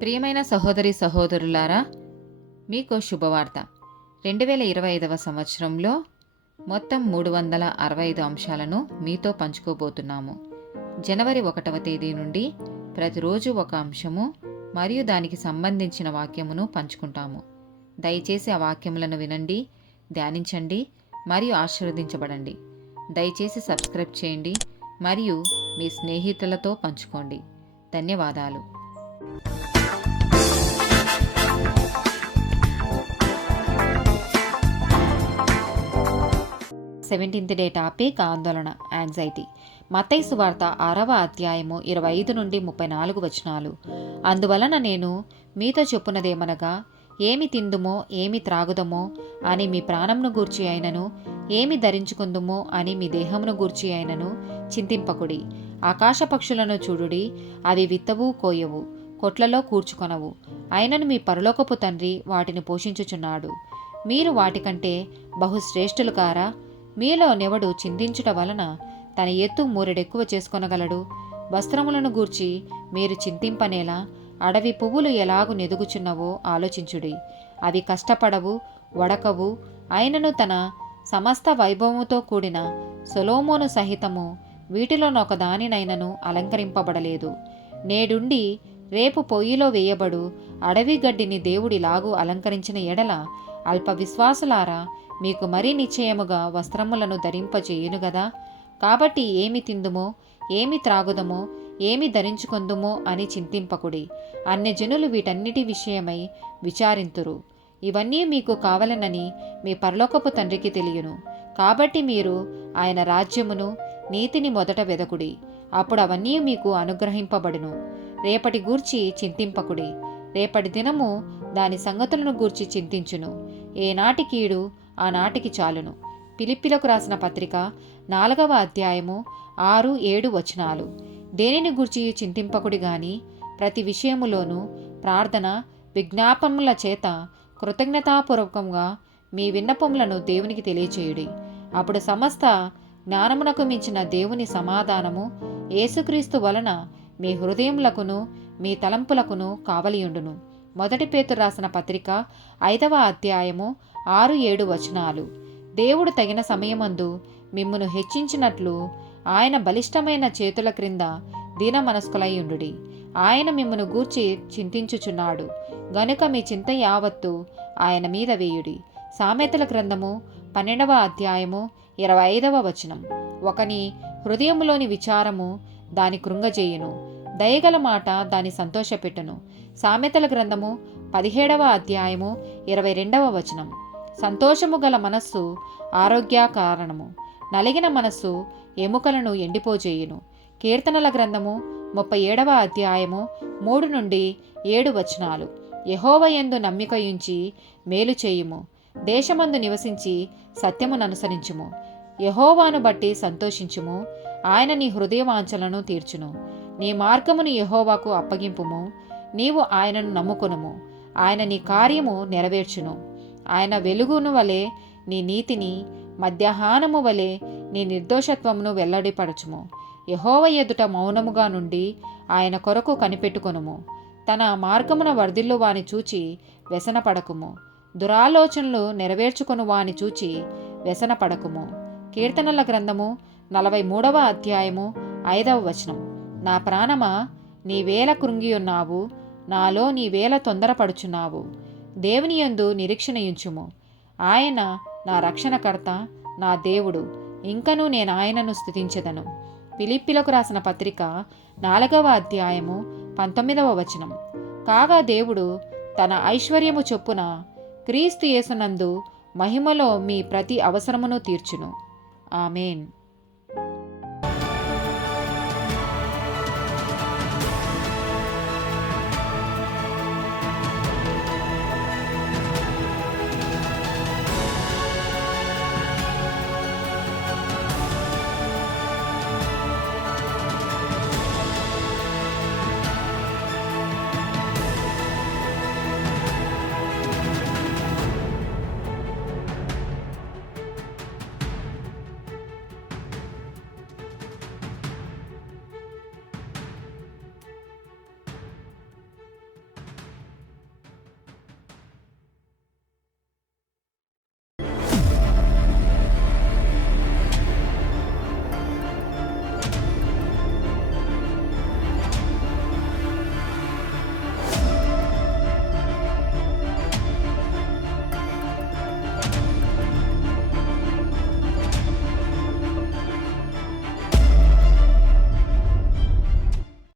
ప్రియమైన సహోదరి సహోదరులారా, మీకు శుభవార్త. 2025 సంవత్సరంలో మొత్తం 365 అంశాలను మీతో పంచుకోబోతున్నాము. జనవరి 1వ తేదీ నుండి ప్రతిరోజు ఒక అంశము మరియు దానికి సంబంధించిన వాక్యమును పంచుకుంటాము. దయచేసి ఆ వాక్యములను వినండి, ధ్యానించండి మరియు ఆశీర్వదించబడండి. దయచేసి సబ్స్క్రైబ్ చేయండి మరియు మీ స్నేహితులతో పంచుకోండి. ధన్యవాదాలు. 17th డే టాపిక్ ఆందోళన, యాంగ్జైటీ. మత్తయి సువార్త 6వ అధ్యాయము 25 నుండి 34 వచనాలు. అందువలన నేను మీతో చెప్పున్నదేమనగా, ఏమి తిందుమో ఏమి త్రాగుదమో అని మీ ప్రాణంను గూర్చి అయినను, ఏమి ధరించుకుందుమో అని మీ దేహమును గూర్చి అయినను చింతింపకుడి. ఆకాశ పక్షులను చూడుడి, అవి విత్తవు కోయవు, కొట్లలో కూర్చుకొనవు, అయినను మీ పరలోకపు తండ్రి వాటిని పోషించుచున్నాడు. మీరు వాటికంటే బహుశ్రేష్ఠులు కారా? మీలో నెవడు చింతించుట వలన తన ఎత్తు మూరెడెక్కువ చేసుకొనగలడు? వస్త్రములను గూర్చి మీరు చింతింపనేలా? అడవి పువ్వులు ఎలాగు నెదుగుచున్నవో ఆలోచించుడి. అవి కష్టపడవు, వడకవు, అయినను తన సమస్త వైభవముతో కూడిన సొలొమోను సహితము వీటిలోనొక దానినైనను అలంకరింపబడలేదు. నేడుండి రేపు పొయ్యిలో వేయబడు అడవి గడ్డిని దేవుడిలాగు అలంకరించిన ఎడల, అల్ప విశ్వాసులారా, మీకు మరీ నిశ్చయముగా వస్త్రములను ధరింపజేయును గదా. కాబట్టి ఏమి తిందుమో ఏమి త్రాగుదమో ఏమి ధరించుకొందుమో అని చింతింపకుడి. అన్యజనులు వీటన్నిటి విషయమై విచారింతురు. ఇవన్నీ మీకు కావలనని మీ పరలోకపు తండ్రికి తెలియను. కాబట్టి మీరు ఆయన రాజ్యమును నీతిని మొదట వెదకుడి, అప్పుడు అవన్నీ మీకు అనుగ్రహింపబడును. రేపటి గూర్చి చింతింపకుడి, రేపటి దినము దాని సంగతులను గూర్చి చింతించును. ఏనాటి కీడు ఆనాటికి చాలును. ఫిలిప్పీలకు రాసిన పత్రిక 4వ అధ్యాయము 6-7 వచనాలు. దేనిని గూర్చి చింతింపకుడి గాని ప్రతి విషయములోనూ ప్రార్థన విజ్ఞాపనముల చేత కృతజ్ఞతాపూర్వకంగా మీ విన్నపములను దేవునికి తెలియచేయుడి. అప్పుడు సమస్త జ్ఞానమునకు మించిన దేవుని సమాధానము యేసుక్రీస్తు వలన మీ హృదయములకును మీ తలంపులకును కావలియుండును. 1 పేతురు రాసిన పత్రిక 5వ అధ్యాయము 6-7 వచనాలు. దేవుడు తగిన సమయమందు మిమ్మును హెచ్చించినట్లు ఆయన బలిష్టమైన చేతుల క్రింద దీన మనస్కులైయుండుడి. ఆయన మిమ్మును గూర్చి చింతించుచున్నాడు గనుక మీ చింత యావత్తు ఆయన మీద వేయుడి. సామెతల గ్రంథము 12వ అధ్యాయము 25వ వచనం. ఒకని హృదయములోని విచారము దాని కృంగజేయును, దయగల మాట దాని సంతోషపెట్టును. సామెతల గ్రంథము 17వ అధ్యాయము 22వ వచనం. సంతోషము గల మనస్సు ఆరోగ్య కారణము, నలిగిన మనస్సు ఎముకలను ఎండిపోజేయును. కీర్తనల గ్రంథము 37వ అధ్యాయము 3 నుండి 7 వచనాలు. యెహోవాయందు నమ్మికయుంచి మేలు చేయుము, దేశమందు నివసించి సత్యముననుసరించుము. యెహోవాను బట్టి సంతోషించుము, ఆయన నీ హృదయవాంఛలను తీర్చును. నీ మార్గమును యెహోవాకు అప్పగింపుము, నీవు ఆయనను నమ్ముకొనుము, ఆయన నీ కార్యము నెరవేర్చును. ఆయన వెలుగును వలె నీ నీతిని, మధ్యాహ్నము వలె నీ నిర్దోషత్వమును వెల్లడిపరచుము. యెహోవా ఎదుట మౌనముగా నుండి ఆయన కొరకు కనిపెట్టుకొనుము. తన మార్గమున వర్ధిల్లు వాని చూచి వ్యసనపడకుము, దురాలోచనలు నెరవేర్చుకొను వాని చూచి వ్యసనపడకుము. కీర్తనల గ్రంథము 43వ అధ్యాయము 5వ వచనం. నా ప్రాణమా, నీవేళ కృంగియున్నావు, నాలో నీవేళ తొందరపడుచున్నావు. దేవుని యందు నిరీక్షణయుంచుము, ఆయన నా రక్షణకర్త, నా దేవుడు, ఇంకనూ నేను ఆయనను స్తుతించెదను. ఫిలిప్పీలకు రాసిన పత్రిక 4వ అధ్యాయము 19వ వచనం. కాగా దేవుడు తన ఐశ్వర్యము చొప్పున క్రీస్తు యేసునందు మహిమలో మీ ప్రతి అవసరమును తీర్చును. ఆమేన్.